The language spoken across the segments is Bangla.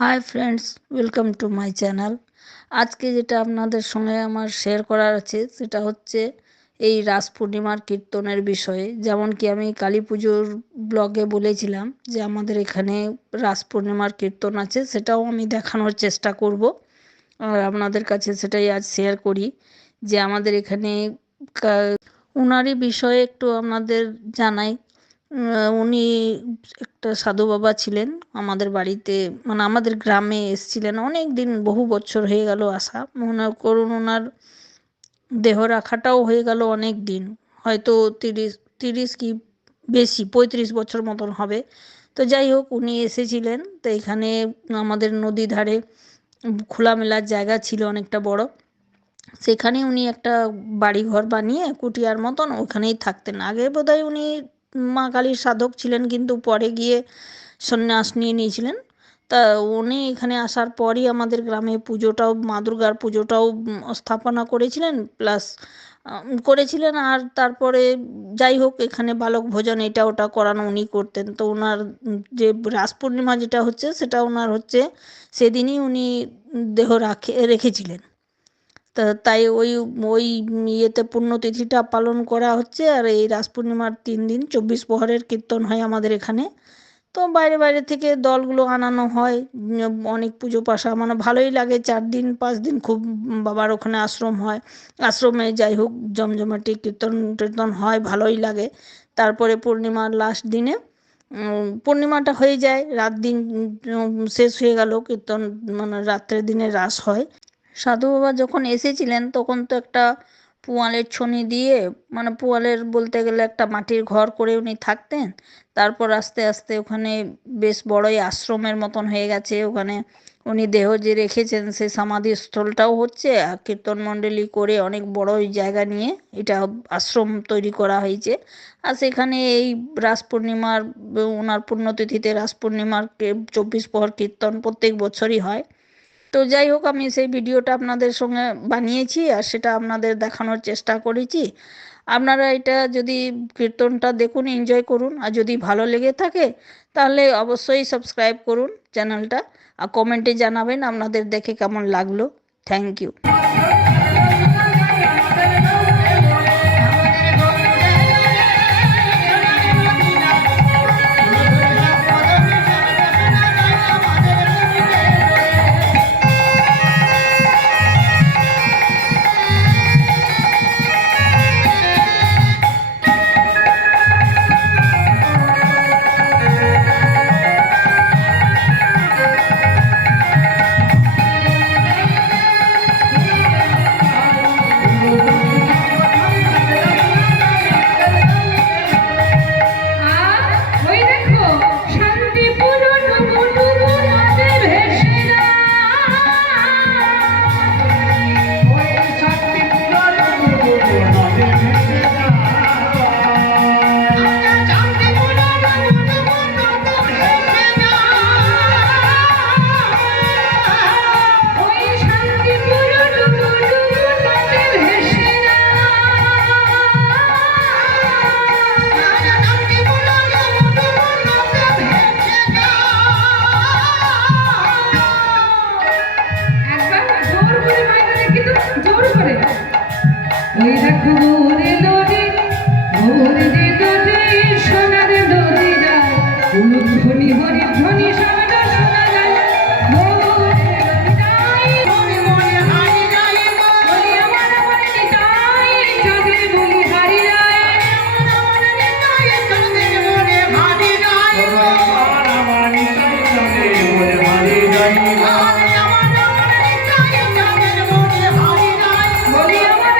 Hi friends, welcome to my channel. আজকে যেটা আপনাদের সঙ্গে আমার শেয়ার করার আছে সেটা হচ্ছে এই রাস পূর্ণিমার কীর্তনের বিষয়ে। যেমন কি আমি কালী পুজোর ব্লগে বলেছিলাম যে আমাদের এখানে রাস পূর্ণিমার কীর্তন আছে, সেটাও আমি দেখানোর চেষ্টা করব। আর আপনাদের কাছে সেটাই আজ শেয়ার করি যে আমাদের এখানে উনারই বিষয়ে একটু আপনাদের জানাই। উনি একটা সাধু বাবা ছিলেন আমাদের বাড়িতে, মানে আমাদের গ্রামে এসেছিলেন অনেক দিন, বহু বছর হয়ে গেল আসা। মনে করুন ওনার দেহ রাখাটাও হয়ে গেল অনেক দিন, হয়তো তিরিশ তিরিশ কি বেশি 35 বছর মতন হবে। তো যাই হোক, উনি এসেছিলেন। তো এখানে আমাদের নদী ধারে খোলামেলা জায়গা ছিল অনেকটা বড়, সেখানে উনি একটা বাড়ি ঘর বানিয়ে কুটিয়ার মতন ওখানেই থাকতেন। আগে বোধহয় উনি মা কালীর সাধক ছিলেন, কিন্তু পরে গিয়ে সন্ন্যাস নিয়ে নিয়েছিলেন। তা উনি এখানে আসার পরই আমাদের গ্রামে পুজোটাও, মা দুর্গার পুজোটাও স্থাপনা করেছিলেন, প্লাস করেছিলেন। আর তারপরে যাই হোক, এখানে বালক ভোজন এটা ওটা করানো উনি করতেন। তো ওনার যে রাস পূর্ণিমা যেটা হচ্ছে সেটা ওনার হচ্ছে সেদিনই উনি দেহ রেখেছিলেন। তা তাই ওই ওই ইয়েতে পুণ্যতিথিটা পালন করা হচ্ছে। আর এই রাস পূর্ণিমার 3 দিন 24 প্রহরের কীর্তন হয় আমাদের এখানে। তো বাইরে বাইরে থেকে দলগুলো আনানো হয়। অনেক পুজো পাশা, মানে ভালোই লাগে। 4 দিন 5 দিন খুব বাবার ওখানে আশ্রম হয়, আশ্রমে যাই হোক জমজমাটি কীর্তন টীর্তন হয়, ভালোই লাগে। তারপরে পূর্ণিমার লাস্ট দিনে পূর্ণিমাটা হয়ে যায়, রাত দিন শেষ হয়ে গেল, কীর্তন মানে রাত্রের দিনে রাস হয়। সাধু বাবা যখন এসেছিলেন তখন তো একটা পুয়ালের ছনি দিয়ে, মানে পুয়ালের বলতে গেলে একটা মাটির ঘর করে উনি থাকতেন। তারপর আস্তে আস্তে ওখানে বেশ বড়ই আশ্রমের মতন হয়ে গেছে। ওখানে উনি দেহ যে রেখেছেন সেই সমাধি স্থলটাও হচ্ছে, আর কীর্তন মণ্ডলী করে অনেক বড়ই জায়গা নিয়ে এটা আশ্রম তৈরি করা হয়েছে। আর সেখানে এই রাস পূর্ণিমার ওনার পুণ্যতিথিতে রাস পূর্ণিমার 24 প্রহর কীর্তন প্রত্যেক বছরই হয়। তো যাই হোক, আমি সেই ভিডিওটা আপনাদের সঙ্গে বানিয়েছি আর সেটা আপনাদের দেখানোর চেষ্টা করেছি। আপনারা এটা যদি কীর্তনটা দেখুন, এনজয় করুন। আর যদি ভালো লেগে থাকে তাহলে অবশ্যই সাবস্ক্রাইব করুন চ্যানেলটা, আর কমেন্টে জানাবেন আপনাদের দেখে কেমন লাগলো। Thank you. ওই দেখো মোরে নদী, মোরে যে নদী, সোনার নদী যায়, কোনো ধ্বনি হরি ধ্বনি শব্দ শোনা যায়। মোরে নদী যায়, মনে মনে হারি যায়, বলি আমার মনে নিতাই, চাঁদের বলি হারি যায়, আমার মনে নিতাই, চাঁদের মনে হারি যায়, আমার আমার নিতাই, চাঁদের মনে হারি যায়, আমার মনে নিতাই, চাঁদের মনে হারি যায়, বলি আমার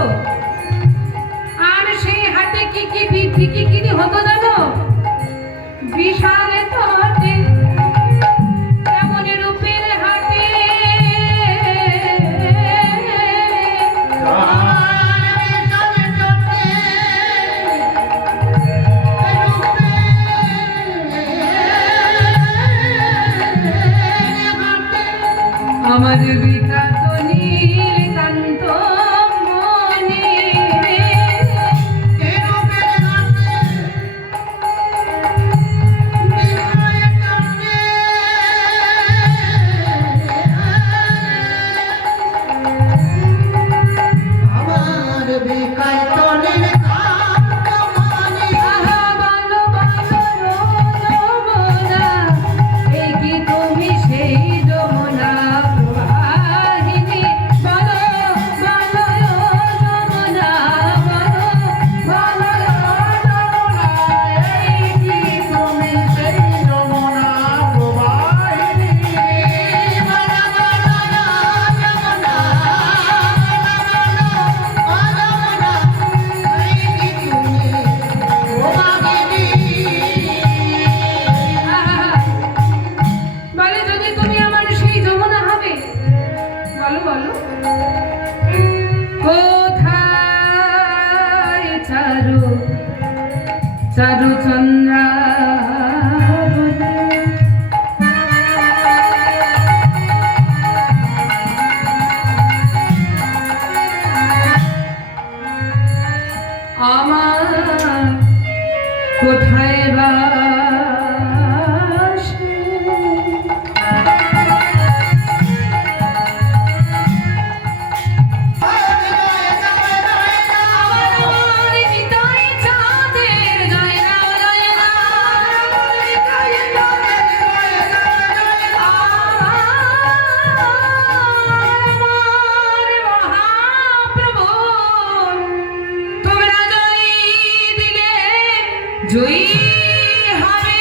হতো, আর সেই হাটে কি কি বিক্রি হতো জানো? বিশাল তটে কেমন রূপের হাটে, আমার বিখ্যাত নীলকান্ত মনি চারুচন্দ্রা আমার কোথায় বাসে, জয়ী হবে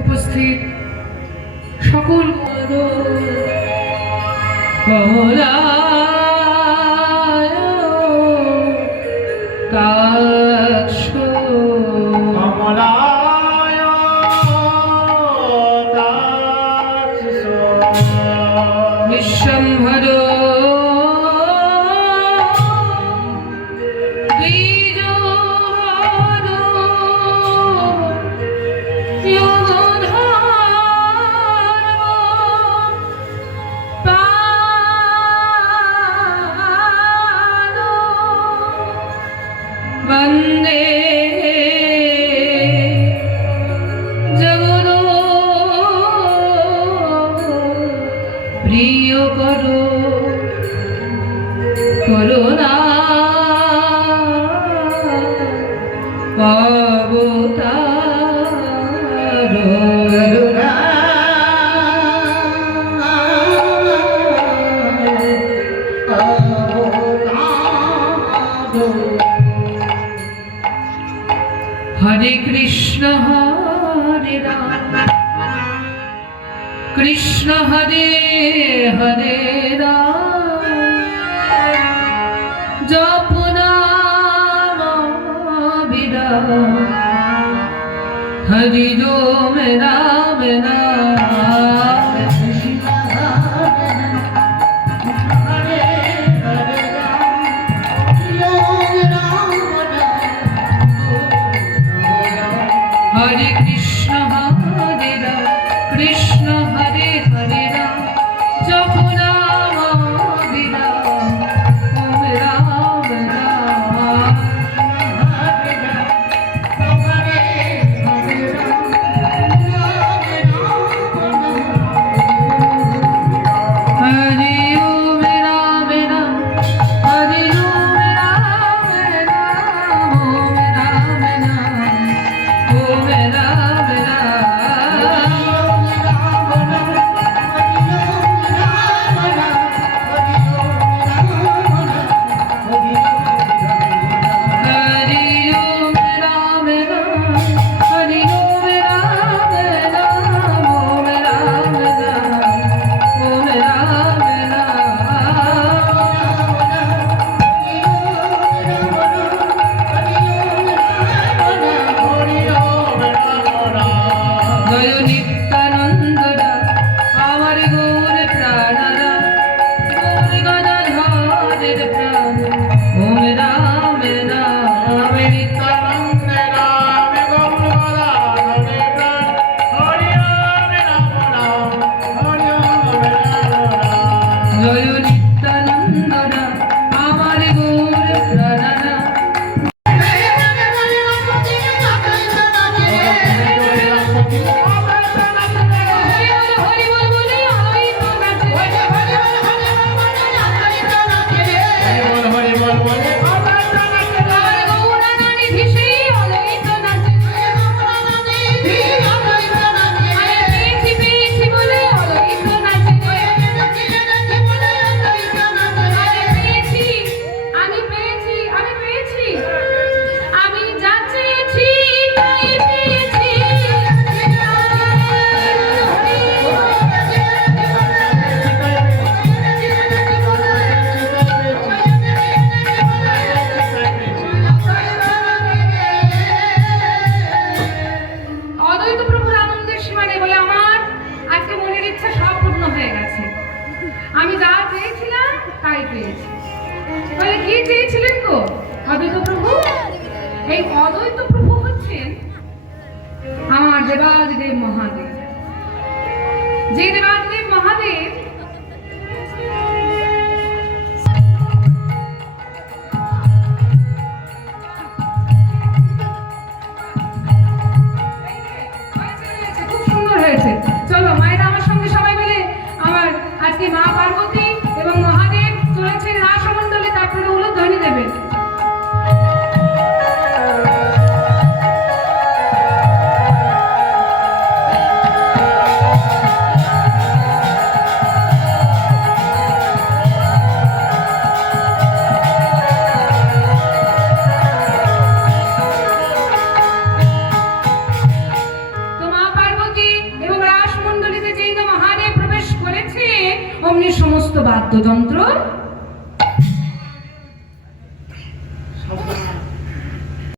উপস্থিত সকল কমলায় কাক্ষ বিশ্বম্ভর বন্দে জগন প্রিয় করো করুণা অবতার হরে কৃষ্ণ হরে রাম কৃষ্ণ হরে হরে রাম জপ নাম বিরাম হরি রাম রাম প্রাণারা গৌর গদাধরের প্রাণ ওম রাম রাম নিত্যানন্দে রাম গৌর গদাধরে প্রাণ হরি ওম রাম রাম হরি ওম রাম রাম জয় নিত্যানন্দ রাম আমার গৌর প্রাণারা হরি বল বলে আলোইত নাচে হরি বল বলে আর গৌরাঙ্গী ভীষে আলোইত নাচে আরে পেয়েছি পেয়েছি বলে আলোইত নাচে আরে পেয়েছি আমি পেয়েছি আমি পেয়েছি আমি যা চেয়েছি তাই পেয়েছি অদ্বৈত প্রভুর আনন্দের সীমা নেই বলে আমার আজকে মনের ইচ্ছা সব পূর্ণ হয়ে গেছে আমি যা চেয়েছিলাম তাই পেয়েছি বলে কি চেয়েছিলেন গো অদ্বৈত প্রভু এই অদ্বৈত প্রভু হচ্ছেন আমার দেবাদিদেব মহাদেব যে দেবাদিদেব মহাদেব খুব সুন্দর হয়েছে চলো মায়েরা আমার সঙ্গে সবাই মিলে আমার আজকে মা পার্বতী এবং মহাদেব চলেছেন রাসমণ্ডলে তারপরে উলুধ্বনি দেবেন তো মা পার্বতী এবং রাসমণ্ডলীতে যেই না মহাদেব প্রবেশ করেছে অমনি সমস্ত বাদ্যযন্ত্র